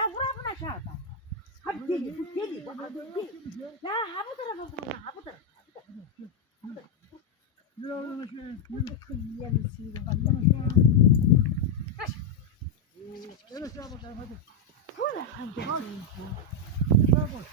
Ya vuralım aşağıda. Hadi gel, bu gel. Ya ha bu tarafa vurun, ha bu tarafa. Yürü oradan aşağıya. Yürü. Yemişsin. Oradan aşağıya. Kaç. Gel aşağı bakalım hadi. Vur hadi. Aşağı koş.